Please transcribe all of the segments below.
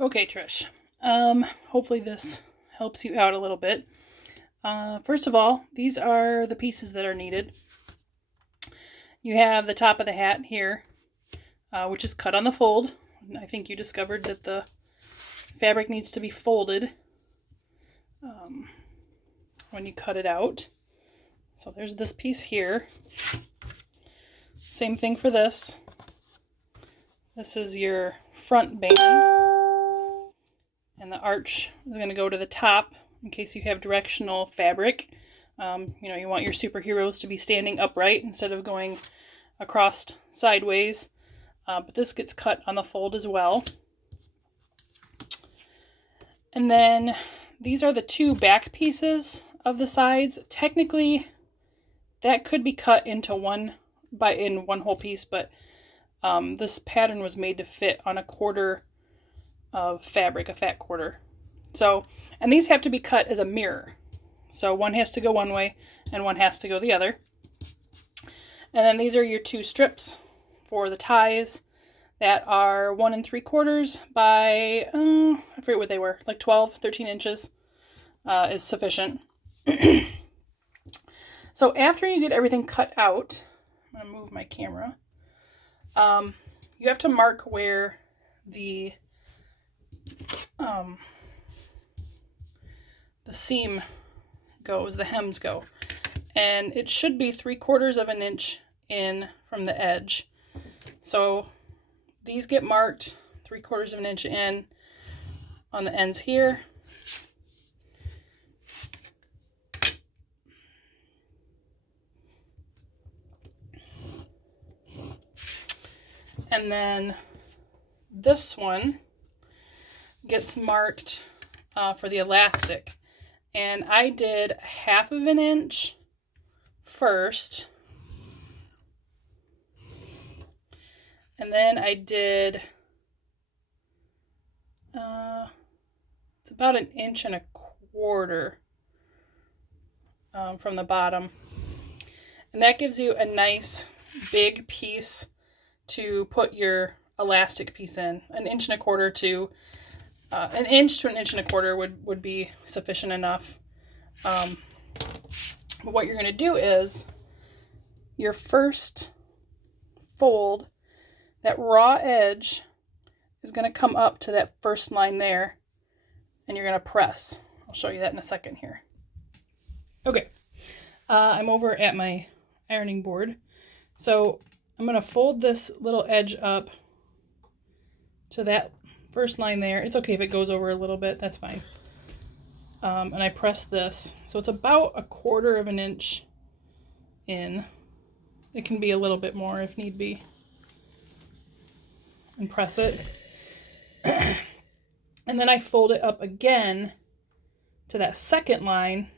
Okay, Trish. Hopefully this helps you out a little bit. First of all, these are the pieces that are needed. You have the top of the hat here, which is cut on the fold. I think you discovered that the fabric needs to be folded when you cut it out. So there's this piece here. Same thing for this. This is your front band. And the arch is going to go to the top in case you have directional fabric. You want your superheroes to be standing upright instead of going across sideways. But this gets cut on the fold as well. And then these are the two back pieces of the sides. Technically, that could be cut into one whole piece, but this pattern was made to fit on a quarter of fabric, a fat quarter. So, and these have to be cut as a mirror. So one has to go one way and one has to go the other. And then these are your two strips for the ties that are 1 3/4 by, I forget what they were, like 12, 13 inches is sufficient. So after you get everything cut out, I'm going to move my camera, you have to mark where the seam goes, the hems go. And it should be 3/4 of an inch in from the edge. So these get marked 3/4 of an inch in on the ends here. And then this one gets marked for the elastic. And I did 1/2 of an inch first. And then I did, it's about 1 1/4 from the bottom. And that gives you a nice big piece to put your elastic piece in. 1 1/4 to 1 inch to 1 1/4 would be sufficient enough. But what you're going to do is your first fold, that raw edge is going to come up to that first line there, and you're going to press. I'll show you that in a second here. Okay, I'm over at my ironing board. So I'm going to fold this little edge up to that first line there. It's okay if it goes over a little bit, that's fine. And I press this. So it's about 1/4 of an inch in. It can be a little bit more if need be. And press it. And then I fold it up again to that second line.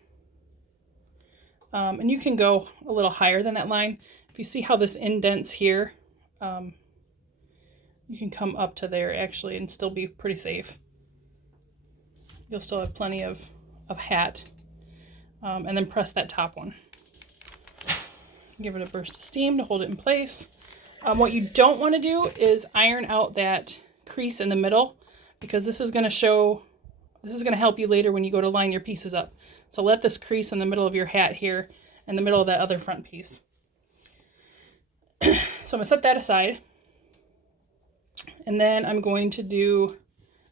And you can go a little higher than that line. If you see how this indents here, you can come up to there actually and still be pretty safe. You'll still have plenty of hat. And then press that top one. Give it a burst of steam to hold it in place. What you don't want to do is iron out that crease in the middle, because this is going to help you later when you go to line your pieces up. So let this crease in the middle of your hat here, in the middle of that other front piece. So I'm going to set that aside. And then I'm going to do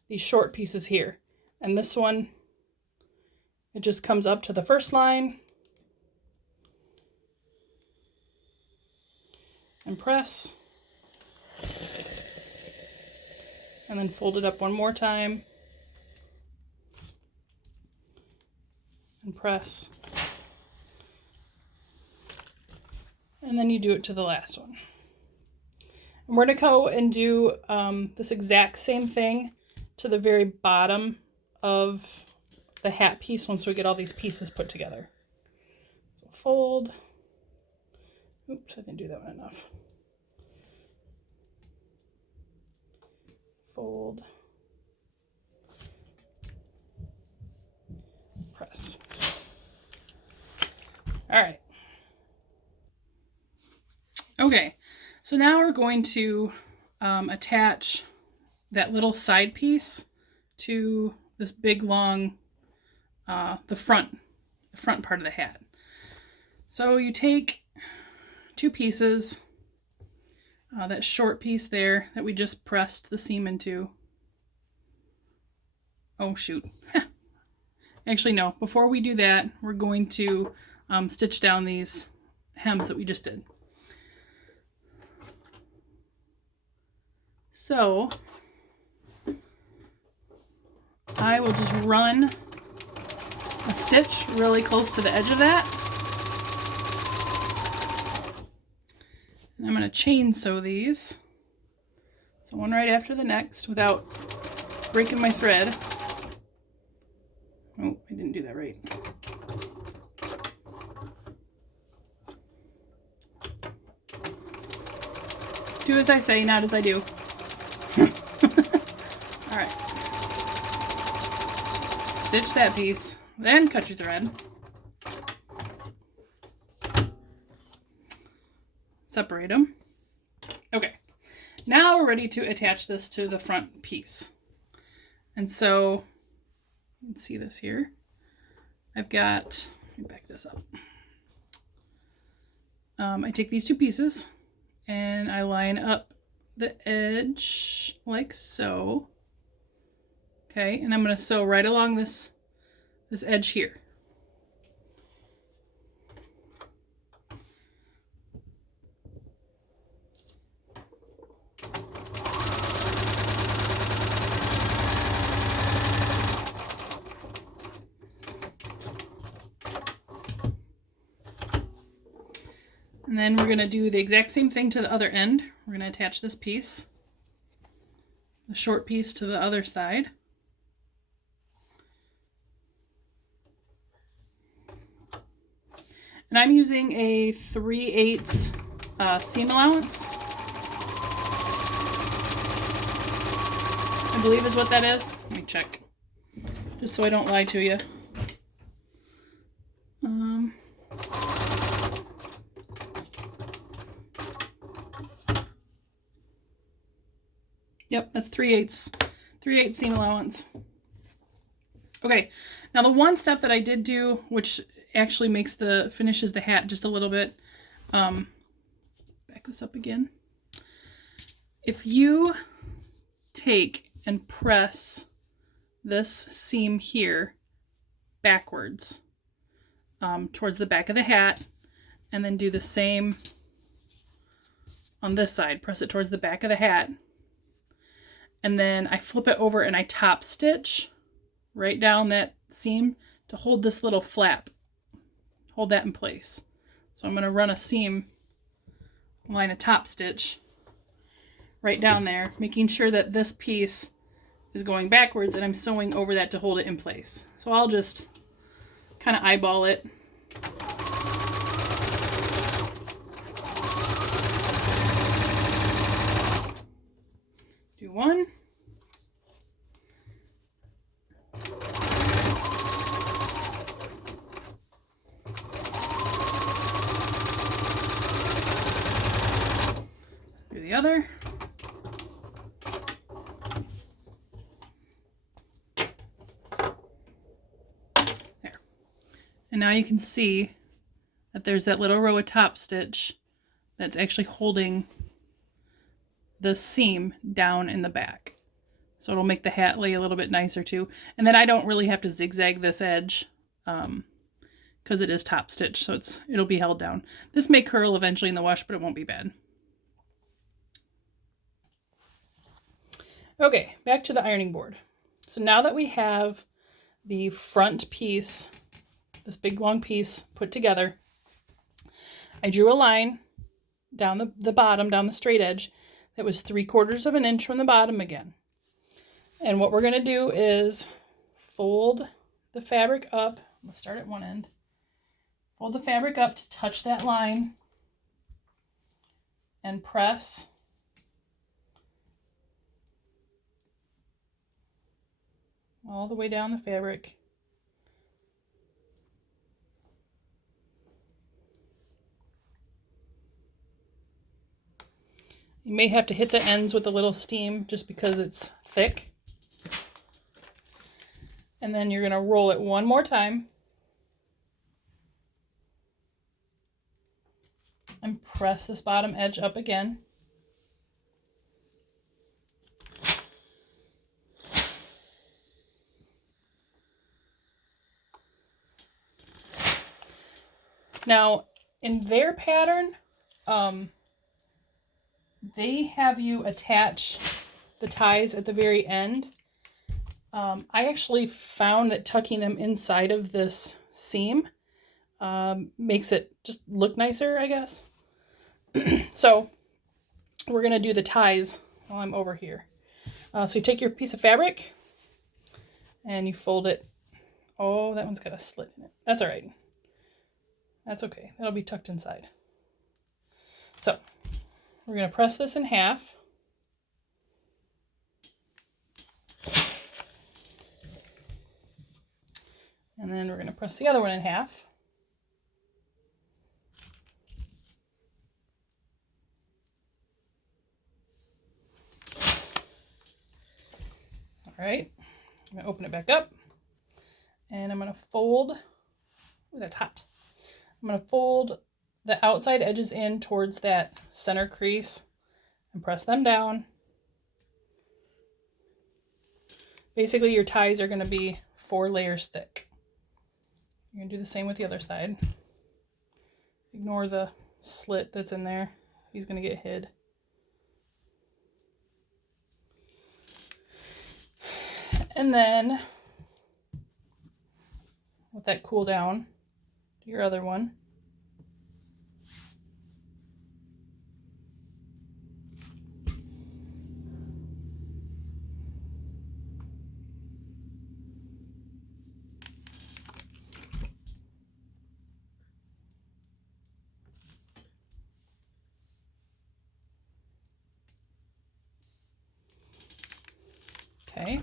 these short pieces here. And this one, it just comes up to the first line. And press. And then fold it up one more time. And press. And then you do it to the last one. And we're going to go and do this exact same thing to the very bottom of the hat piece once we get all these pieces put together. So fold. Oops, I didn't do that one enough. Fold. Press. All right. Okay, so now we're going to attach that little side piece to this big long, the front part of the hat. So you take two pieces, that short piece there that we just pressed the seam into. Oh shoot. Actually no, before we do that, we're going to stitch down these hems that we just did. So I will just run a stitch really close to the edge of that. And I'm going to chain sew these. So one right after the next without breaking my thread. Oh, I didn't do that right. Do as I say, not as I do. All right. Stitch that piece, then cut your thread. Separate them. Okay, now we're ready to attach this to the front piece. And so, you can see this here. I've got, let me back this up. I take these two pieces and I line up the edge like so. Okay, and I'm going to sew right along this edge here. And then we're going to do the exact same thing to the other end. We're going to attach this piece, the short piece, to the other side. And I'm using a 3/8 seam allowance. I believe is what that is. Let me check, just so I don't lie to you. Yep, that's 3/8 seam allowance. Okay, now the one step that I did do, which actually finishes the hat just a little bit, back this up again. If you take and press this seam here backwards towards the back of the hat, and then do the same on this side, press it towards the back of the hat, and then I flip it over and I top stitch right down that seam to hold this little flap, hold that in place. So I'm going to run a seam, line a top stitch right down there, making sure that this piece is going backwards and I'm sewing over that to hold it in place. So I'll just kind of eyeball it. Do one. Do the other. There. And now you can see that there's that little row of top stitch that's actually holding the seam down in the back. So it'll make the hat lay a little bit nicer too. And then I don't really have to zigzag this edge because it is top stitch, so it'll be held down. This may curl eventually in the wash, but it won't be bad. Okay, back to the ironing board. So now that we have the front piece, this big long piece put together, I drew a line down the bottom, down the straight edge, that was 3/4 of an inch from the bottom again. And what we're going to do is fold the fabric up. I'm going to start at one end. Fold the fabric up to touch that line and press all the way down the fabric. You may have to hit the ends with a little steam just because it's thick. And then you're going to roll it one more time. And press this bottom edge up again. Now, in their pattern, they have you attach the ties at the very end. I actually found that tucking them inside of this seam makes it just look nicer, I guess. So we're going to do the ties while I'm over here. So you take your piece of fabric and you fold it. Oh, that one's got a slit in it. That's all right. That's okay. That'll be tucked inside. So we're going to press this in half. And then we're going to press the other one in half. All right. I'm going to open it back up. And I'm going to fold. Ooh, that's hot. I'm going to fold the outside edges in towards that center crease and press them down. Basically, your ties are going to be 4 layers thick. You're going to do the same with the other side. Ignore the slit that's in there. He's going to get hid. And then, let that cool down. Do your other one. Okay.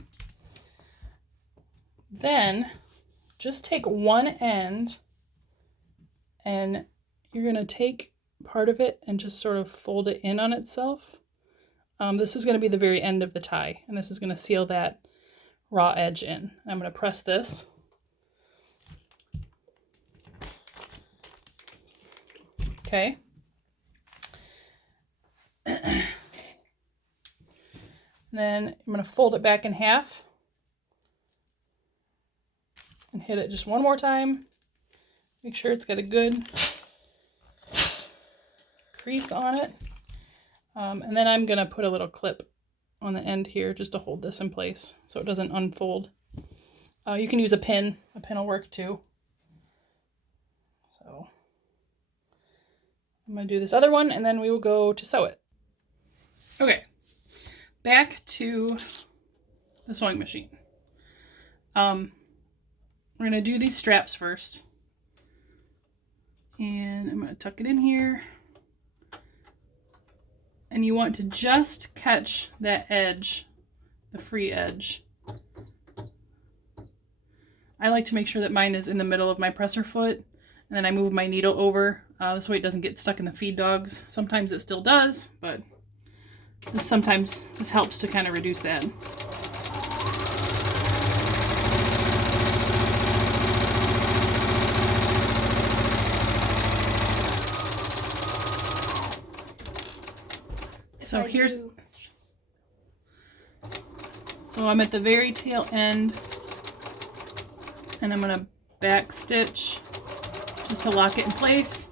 Then just take one end and you're going to take part of it and just sort of fold it in on itself. This is going to be the very end of the tie, and this is going to seal that raw edge in. I'm going to press this. Okay. Then I'm going to fold it back in half and hit it just one more time. Make sure it's got a good crease on it. And then I'm going to put a little clip on the end here just to hold this in place so it doesn't unfold. You can use a pin. A pin will work too. So I'm going to do this other one and then we will go to sew it. Okay. Back to the sewing machine. We're going to do these straps first. And I'm going to tuck it in here. And you want to just catch that edge, the free edge. I like to make sure that mine is in the middle of my presser foot. And then I move my needle over. This way it doesn't get stuck in the feed dogs. Sometimes it still does, but sometimes this helps to kind of reduce that. So so I'm at the very tail end and I'm going to back stitch just to lock it in place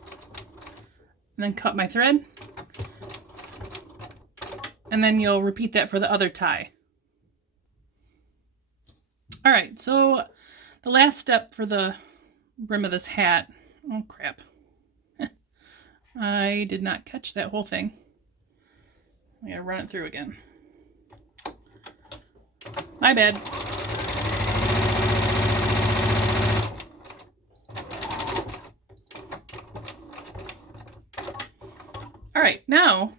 and then cut my thread. And then you'll repeat that for the other tie. All right, so the last step for the brim of this hat, oh crap. I did not catch that whole thing. I gotta run it through again. My bad. All right, now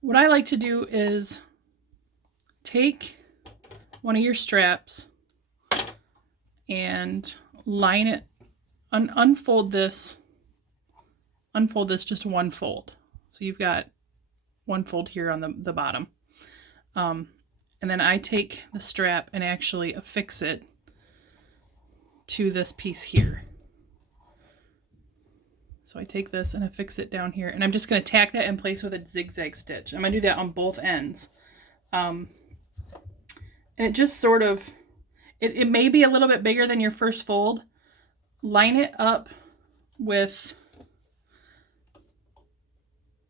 what I like to do is take one of your straps and line it, unfold this just one fold. So you've got one fold here on the bottom. And then I take the strap and actually affix it to this piece here. So I take this and affix it down here, and I'm just going to tack that in place with a zigzag stitch. I'm going to do that on both ends. And it just sort of, it may be a little bit bigger than your first fold. Line it up with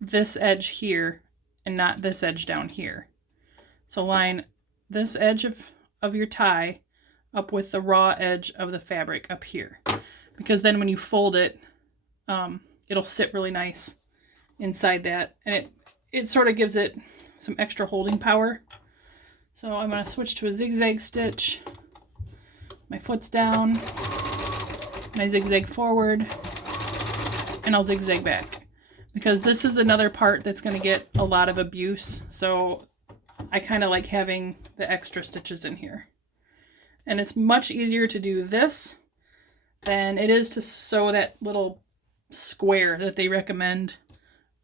this edge here and not this edge down here. So line this edge of your tie up with the raw edge of the fabric up here, because then when you fold it, it'll sit really nice inside that, and it sort of gives it some extra holding power. So I'm going to switch to a zigzag stitch. My foot's down, and I zigzag forward, and I'll zigzag back, because this is another part that's going to get a lot of abuse. So I kind of like having the extra stitches in here. And it's much easier to do this than it is to sew that little square that they recommend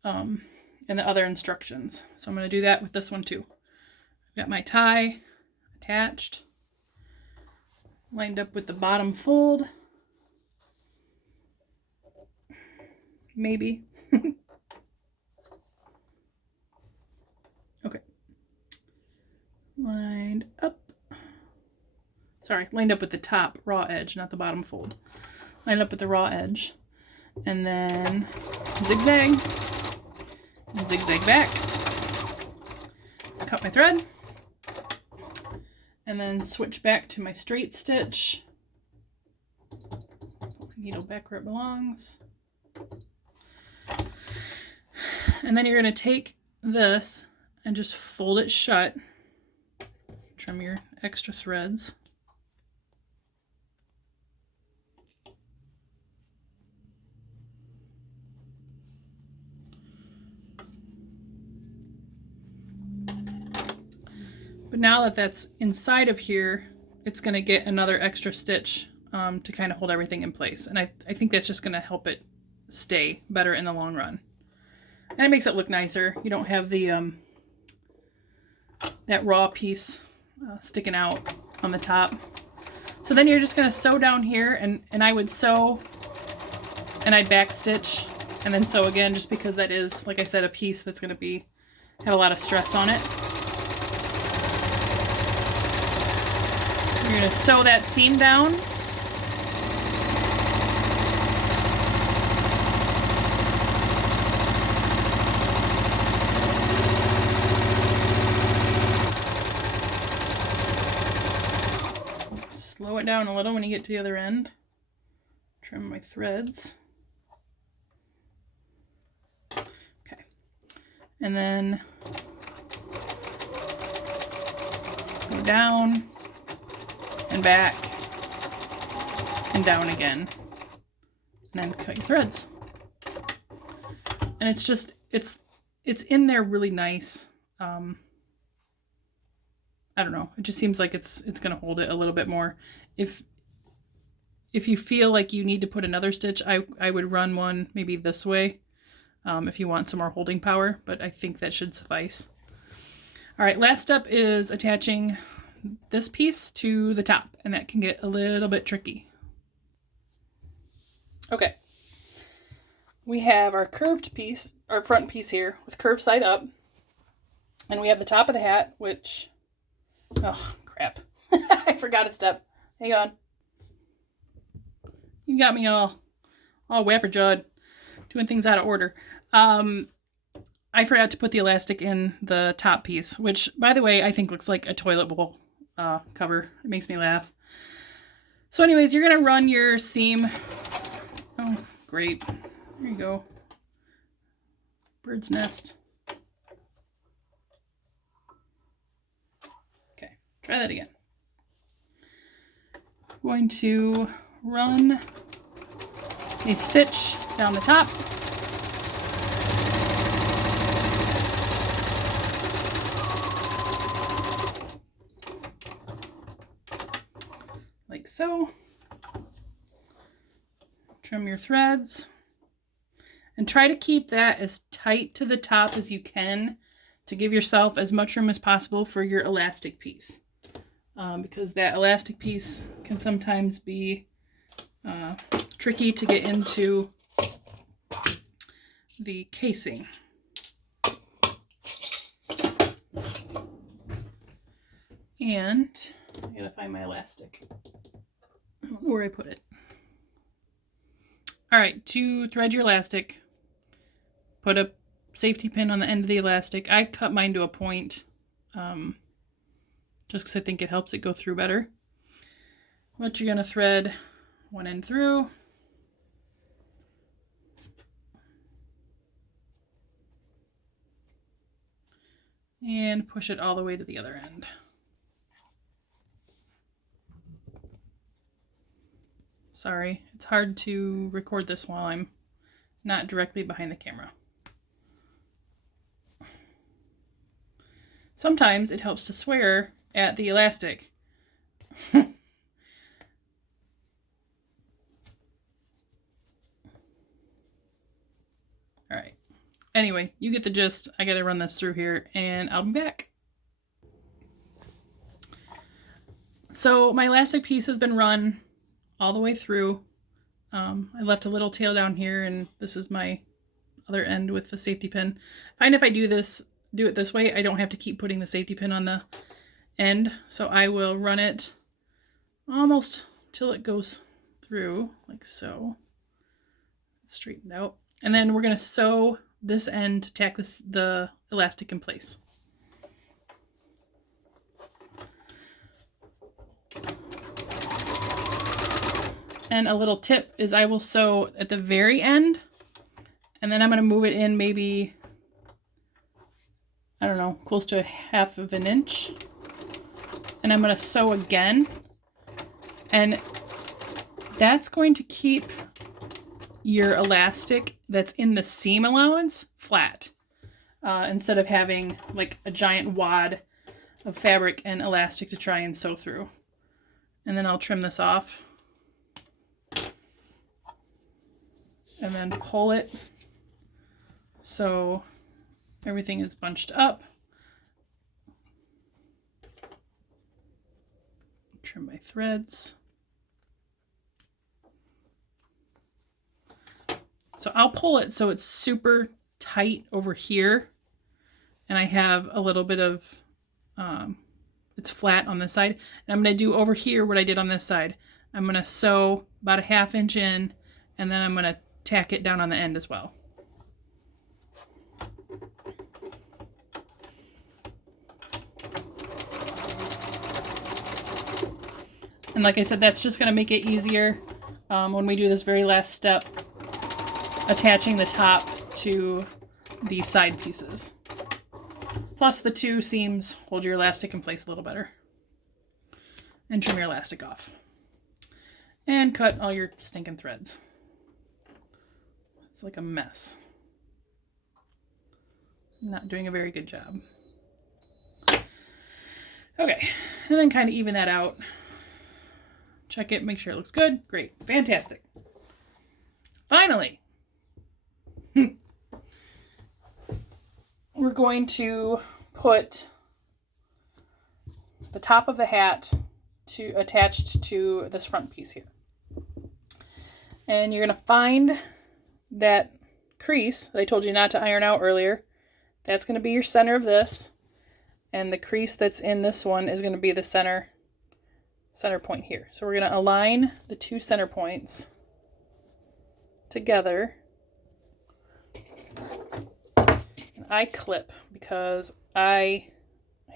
in the other instructions. So I'm going to do that with this one too. I've got my tie attached, lined up with the bottom fold. Maybe. Okay. Lined up. Sorry, lined up with the top raw edge, not the bottom fold. Lined up with the raw edge. And then zigzag. And zigzag back. Cut my thread. And then switch back to my straight stitch. Put the needle back where it belongs. And then you're going to take this and just fold it shut. Trim your extra threads. But now that that's inside of here, it's going to get another extra stitch to kind of hold everything in place. And I think that's just going to help it stay better in the long run. And it makes it look nicer. You don't have the that raw piece sticking out on the top. So then you're just going to sew down here, and I would sew and I'd back stitch and then sew again, just because that is, like I said, a piece that's going to have a lot of stress on it. You're going to sew that seam down. Slow it down a little when you get to the other end. Trim my threads. Okay. And then go down and back and down again, and then cut your threads. And it's just, it's in there really nice. I don't know, it just seems like it's going to hold it a little bit more. If you feel like you need to put another stitch, I would run one maybe this way if you want some more holding power, but I think that should suffice. All right, last step is attaching this piece to the top, and that can get a little bit tricky. Okay, we have our curved piece, our front piece here with curved side up, and we have the top of the hat, which, oh crap, I forgot a step. Hang on. You got me all wapper-jawed, doing things out of order. I forgot to put the elastic in the top piece, which, by the way, I think looks like a toilet bowl cover. It makes me laugh. So anyways, you're going to run your seam. Oh, great. There you go. Bird's nest. Okay, try that again. I'm going to run a stitch down the top. Like so. Trim your threads and try to keep that as tight to the top as you can to give yourself as much room as possible for your elastic piece, because that elastic piece can sometimes be tricky to get into the casing. And I gotta find my elastic. I don't know where I put it. All right, to thread your elastic, put a safety pin on the end of the elastic. I cut mine to a point just because I think it helps it go through better. But you're gonna thread one end through. And push it all the way to the other end. Sorry, it's hard to record this while I'm not directly behind the camera. Sometimes it helps to swear at the elastic. All right. Anyway, you get the gist. I gotta run this through here and I'll be back. So my elastic piece has been run all the way through. I left a little tail down here, and this is my other end with the safety pin. I find if I do it this way, I don't have to keep putting the safety pin on the end. So I will run it almost till it goes through, like so. Straightened out. And then we're going to sew this end to tack the elastic in place. And a little tip is I will sew at the very end, and then I'm going to move it in maybe, I don't know, close to 1/2 inch. And I'm going to sew again. And that's going to keep your elastic that's in the seam allowance flat. Instead of having like a giant wad of fabric and elastic to try and sew through. And then I'll trim this off. And then pull it so everything is bunched up. Trim my threads. So I'll pull it so it's super tight over here, and I have a little bit of, it's flat on this side. And I'm going to do over here what I did on this side. I'm going to sew about a 1/2 inch in, and then I'm going to tack it down on the end as well. And like I said, that's just going to make it easier when we do this very last step, attaching the top to the side pieces. Plus the 2 seams hold your elastic in place a little better. And trim your elastic off. And cut all your stinking threads. It's like a mess. I'm not doing a very good job. Okay, and then kind of even that out. Check it, make sure it looks good. Great, fantastic. Finally, we're going to put the top of the hat attached to this front piece here. And you're going to find that crease that I told you not to iron out earlier. That's going to be your center of this. And the crease that's in this one is going to be the center point here. So we're going to align the 2 center points together. And I clip because I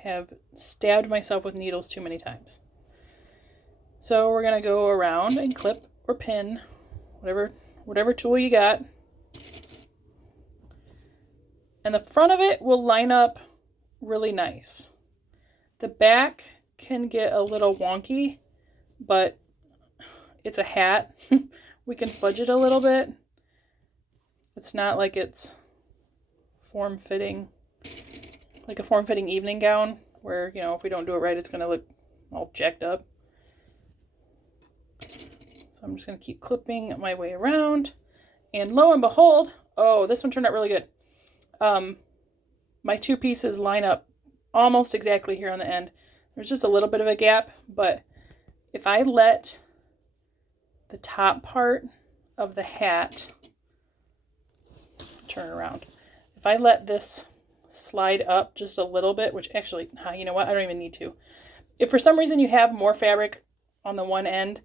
have stabbed myself with needles too many times. So we're going to go around and clip or pin, whatever tool you got. And the front of it will line up really nice. The back can get a little wonky, but it's a hat. We can fudge it a little bit. It's not like it's form-fitting, like a form-fitting evening gown where, you know, if we don't do it right, it's going to look all jacked up. So I'm just going to keep clipping my way around. And lo and behold, oh, this one turned out really good. My 2 pieces line up almost exactly here on the end. There's just a little bit of a gap, but if I let the top part of the hat, turn it around. If I let this slide up just a little bit, which actually, you know what, I don't even need to. If for some reason you have more fabric on the one end,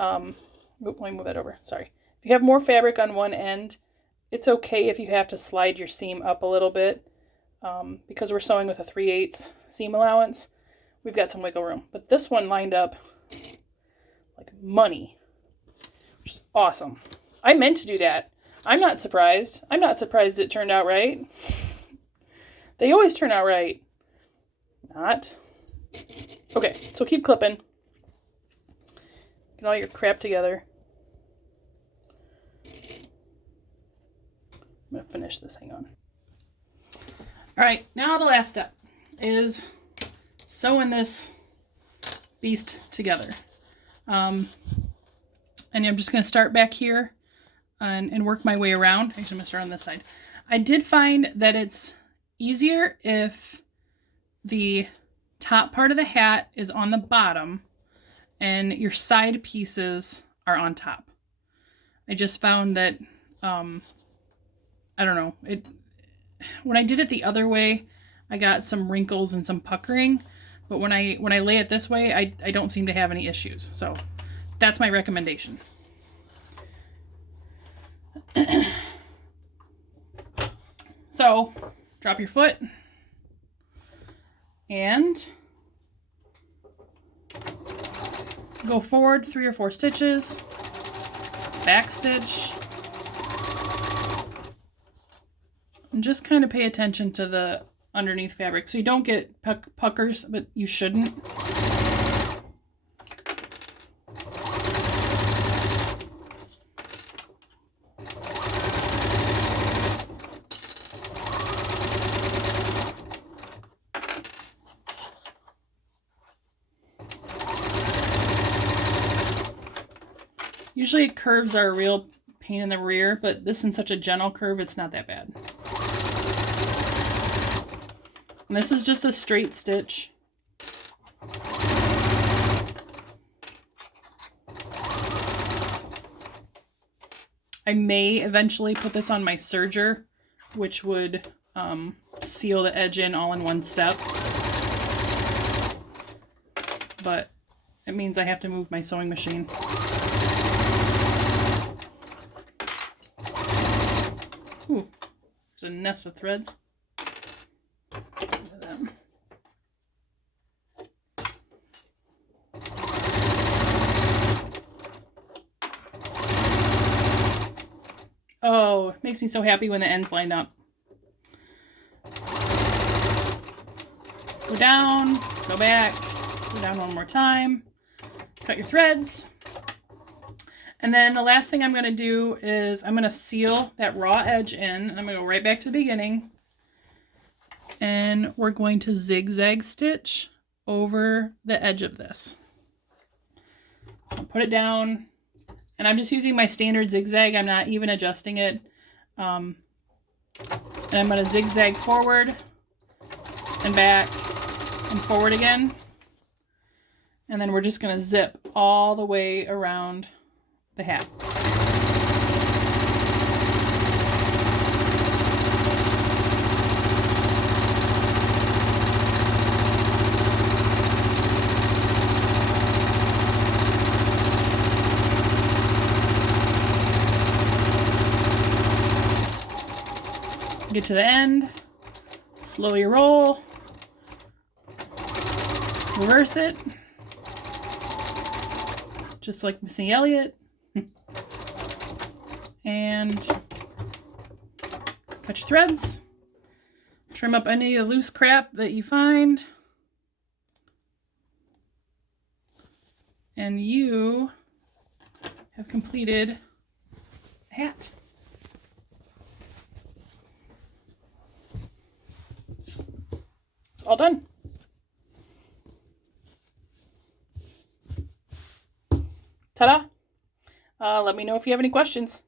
let me move that over, sorry. If you have more fabric on one end, it's okay if you have to slide your seam up a little bit. Because we're sewing with a 3/8 seam allowance, we've got some wiggle room. But this one lined up like money, which is awesome. I meant to do that. I'm not surprised. I'm not surprised it turned out right. They always turn out right. Not. Okay, so keep clipping. Get all your crap together. I'm going to finish this, hang on. All right, now the last step is sewing this beast together. And I'm just going to start back here and work my way around. Actually, I'm going to start on this side. I did find that it's easier if the top part of the hat is on the bottom and your side pieces are on top. I just found that, I don't know, when I did it the other way, I got some wrinkles and some puckering, but when I lay it this way, I don't seem to have any issues. So that's my recommendation. So drop your foot and go forward 3 or 4 stitches, back stitch, and just kind of pay attention to the underneath fabric so you don't get puckers, but you shouldn't. Usually curves are a real pain in the rear, but this is such a gentle curve, it's not that bad. And this is just a straight stitch. I may eventually put this on my serger, which would seal the edge in all in one step. But it means I have to move my sewing machine. Ooh, there's a nest of threads. Look at them. Oh, it makes me so happy when the ends line up. Go down, go back, go down one more time, cut your threads. And then the last thing I'm going to do is I'm going to seal that raw edge in, and I'm going to go right back to the beginning. And we're going to zigzag stitch over the edge of this. I'll put it down, and I'm just using my standard zigzag. I'm not even adjusting it. And I'm going to zigzag forward and back and forward again. And then we're just going to zip all the way around the hat. Get to the end, slowly roll, reverse it, just like Missy Elliott. And cut your threads, trim up any of the loose crap that you find, and you have completed a hat. It's all done. Ta-da! Let me know if you have any questions.